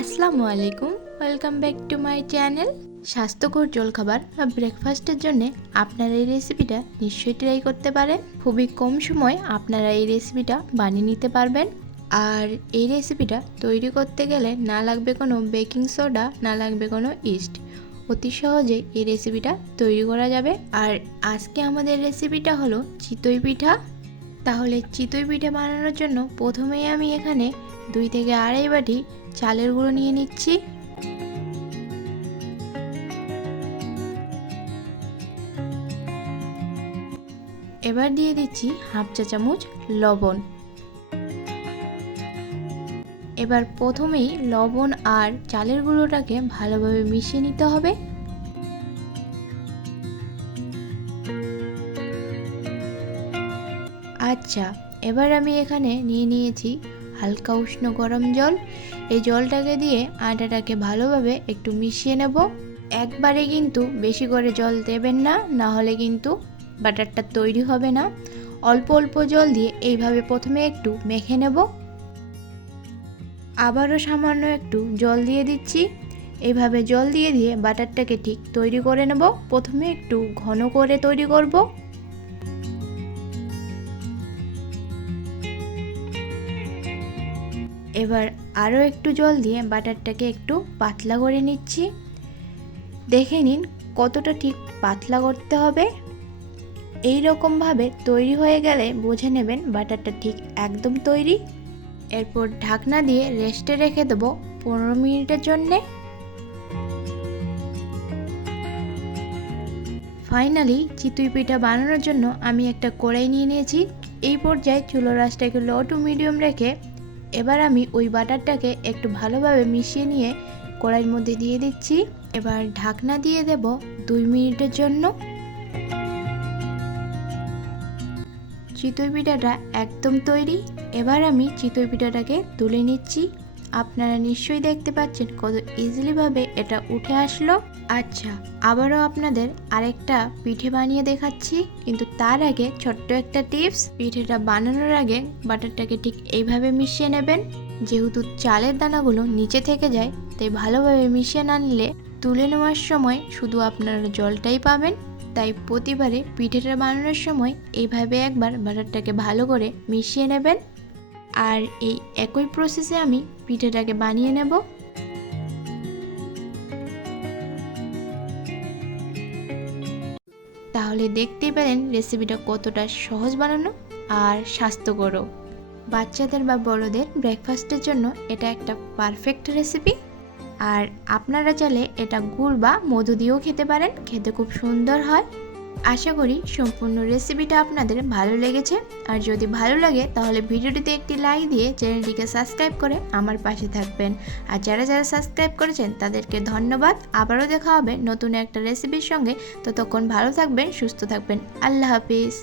আসসালামু আলাইকুম, welcome back to my channel. স্বাস্থ্যকর জলখাবার বা ব্রেকফাস্টের জন্য আপনারা এই রেসিপিটা নিশ্চয়ই ট্রাই করতে পারেন। খুবই কম সময় আপনারা এই রেসিপিটা বানিয়ে নিতে পারবেন। আর এই রেসিপিটা তৈরি করতে গেলে না লাগবে কোনো বেকিং সোডা, না লাগবে কোনো ইস্ট। অতি সহজে এই রেসিপিটা তৈরি করা যাবে। আর আজকে আমাদের রেসিপিটা হলো চিতই পিঠা। তাহলে চিতই পিঠা বানানোর জন্য প্রথমেই আমি এখানে 2 থেকে আড়াই বাটি চালের গুঁড়ো নিয়ে নিচ্ছি। এবার দিয়ে দিচ্ছি হাফ চা চামচ লবণ। এবার প্রথমেই লবণ আর চালের গুঁড়োটাকে ভালোভাবে মিশিয়ে নিতে হবে। আচ্ছা, এবার আমি এখানে নিয়ে নিয়েছি হালকা উষ্ণ গরম জল। এই জলটাকে দিয়ে আটাটাকে ভালোভাবে একটু মিশিয়ে নেব। একবারে কিন্তু বেশি করে জল দেবেন না, না হলে কিন্তু ব্যাটারটা তৈরি হবে না। অল্প অল্প জল দিয়ে এইভাবে প্রথমে একটু মেখে নেব। আবারও সামান্য একটু জল দিয়ে দিচ্ছি। এইভাবে জল দিয়ে দিয়ে ব্যাটারটাকে ঠিক তৈরি করে নেব। প্রথমে একটু ঘন করে তৈরি করব। এবার আরও একটু জল দিয়ে ব্যাটারটাকে একটু পাতলা করে নিচ্ছি। দেখে নিন কতটা ঠিক পাতলা করতে হবে। এই রকমভাবে তৈরি হয়ে গেলে বুঝে নেবেন ব্যাটারটা ঠিক একদম তৈরি। এরপর ঢাকনা দিয়ে রেস্টে রেখে দেবো 15 মিনিটের জন্যে। ফাইনালি চিতই পিঠা বানানোর জন্য আমি একটা কড়াই নিয়ে নিয়েছি। এই পর্যায়ে চুলার আঁচটাকে লো টু মিডিয়াম রেখে এবার আমি ওই বাটারটাকে একটু ভালোভাবে মিশিয়ে নিয়ে কড়াইয়ের মধ্যে দিয়ে দিচ্ছি। এবার ঢাকনা দিয়ে দেব 2 মিনিটের জন্য। চিতই পিঠাটা একদম তৈরি। এবার আমি চিতই পিঠাটাকে তুলে নিচ্ছি। আপনারা নিশ্চয়ই দেখতে পাচ্ছেন কত ইজিলিভাবে এটা উঠে আসলো। আচ্ছা, আবারও আপনাদের আরেকটা পিঠে বানিয়ে দেখাচ্ছি, কিন্তু তার আগে ছোট্ট একটা টিপস। পিঠেটা বানানোর আগে বাটারটাকে ঠিক এইভাবে মিশিয়ে নেবেন। যেহেতু চালের দানাগুলো নিচে থেকে যায়, তাই ভালোভাবে মিশিয়ে না নিলে তুলে নেওয়ার সময় শুধু আপনারা জলটাই পাবেন। তাই প্রতিবারে পিঠেটা বানানোর সময় এইভাবে একবার বাটারটাকে ভালো করে মিশিয়ে নেবেন। আর এই একই প্রসেসে আমি পিঠেটাকে বানিয়ে নেব। তাহলে দেখতেই পেলেন রেসিপিটা কতটা সহজ বানানো আর স্বাস্থ্যকরও। বাচ্চাদের বা বড়দের ব্রেকফাস্টের জন্য এটা একটা পারফেক্ট রেসিপি। আর আপনারা চাইলে এটা গুড় বা মধু দিয়েও খেতে পারেন, খেতে খুব সুন্দর হয়। আশা করি সম্পূর্ণ রেসিপিটা আপনাদের ভালো লেগেছে। আর যদি ভালো লাগে তাহলে ভিডিওটিতে একটি লাইক দিয়ে চ্যানেলটিকে সাবস্ক্রাইব করে আমার পাশে থাকবেন। আর যারা যারা সাবস্ক্রাইব করেছেন তাদেরকে ধন্যবাদ। আবারও দেখা হবে নতুন একটা রেসিপির সঙ্গে। ততক্ষণ ভালো থাকবেন, সুস্থ থাকবেন। আল্লাহ হাফিজ।